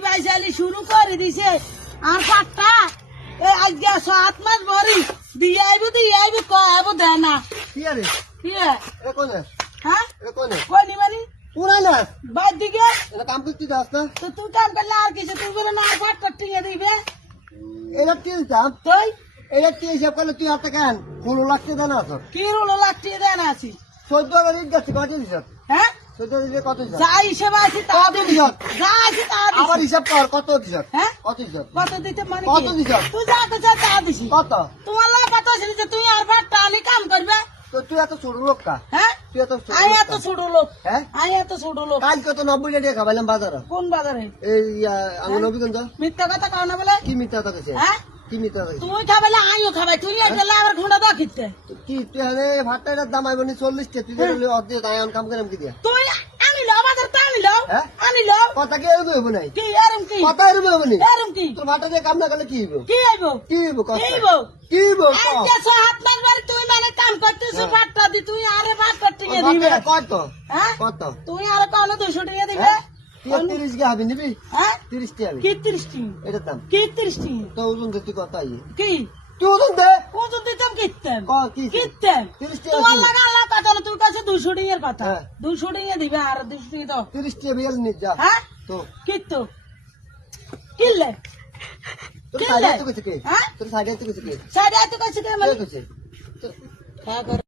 বাইশালি শুরু করে দিছে আর পাট্টা আজকে 7 মাস ভরি দিয়ে আইবো কব দেয় না কি আরে কি এ কোনে হ্যাঁ এ কোনে কই নিবানি পুরা না বাদ দিকে এটা কাম করতে দাস না তো তুই কাম করলে আর কিছু তুই বলে না পাট্টা টিঙে দিবে এটা কি দাম তুই এটা কি হিসাব করলে তুই হাতে কেন 16 লাখ টাকা না তো কি রুলো লাগছে দেন আছি 14 রিট গেছে কত দিছ হ্যাঁ 14 রিটে কত দিছ যা হিসেবে আছি তা কত দিছ যা আছি তা আবার হিসাব কর কত দিছ হ্যাঁ কত দিছ কত দিতে মানে কত কি? দিছ তুই যা তো যা তা দিছি কত তোমার লাগে কত ছিল যে তুই আর পাট্টা আনি কাম করবে তো তুই এত ছোট লোক কা হ্যাঁ তুই এত ছোট আই লোক এত ছোট লোক হ্যাঁ আই এত ছোট লোক কাল কত 90 টাকা খাবাইলাম বাজারে কোন বাজারে এই আমি নবীগঞ্জ মিথ্যা কথা কাও না বলে কি মিথ্যা কথা কইছে হ্যাঁ কি মিথ্যা কথা কইছে তুই খাবে আইও খাবে তুই গেলে আবার ঘুমটা দাও খিতে কি তুই আরে ভাতটার দাম আইবো নি 40 টাকা তুই যদি অর্ধেক তাই আমি কাম করাম কি দিয়া তুই আনি লও বাজার তো আনি লও হ্যাঁ? আনি লও কথা কি এরকম হইব নাই কি এরম কি কথা এরকম হইব নি এরম কি তোর ভাতটা দিয়ে কাম না করলে কি হইব কি আইবো কি হইব কথা কি আইবো কি হইব আজকে 7 মাস বাড়ি তুই মানে কাম করতেছ হ্যাঁ। পাট্টা দি তুই আরে পাট্টা টিকে দিবে কত হ্যাঁ কত তুই আরে কোন 200 টাকা দিবে হ্যাঁ? তুই 30 কে হবি নিবি হ্যাঁ 30 কে হবি কি 30 টাকা এটার দাম কি 30 টাকা তো ওজন দে তুই কত আইয়ে কি তুই ওজন দে ও তো দিতাম কিত্তেম কি কিত্তেম 30 টাকা তোমার দিবি। লাগা আল্লাহ কথা না তুই কাছে 200 টাকার কথা হ্যাঁ। 200 টাকা দিবে আর 200 টাকা দাও 30 টাকা বিয়াল নি যা হ্যাঁ তো কিত্তো কিল্লে তোর কিল্লে সাইডে তো কইছে কে হ্যাঁ তোর সাইডে তো কইছে কে সাইডে তো কাছে কে মানে কে কইছে হ্যাঁ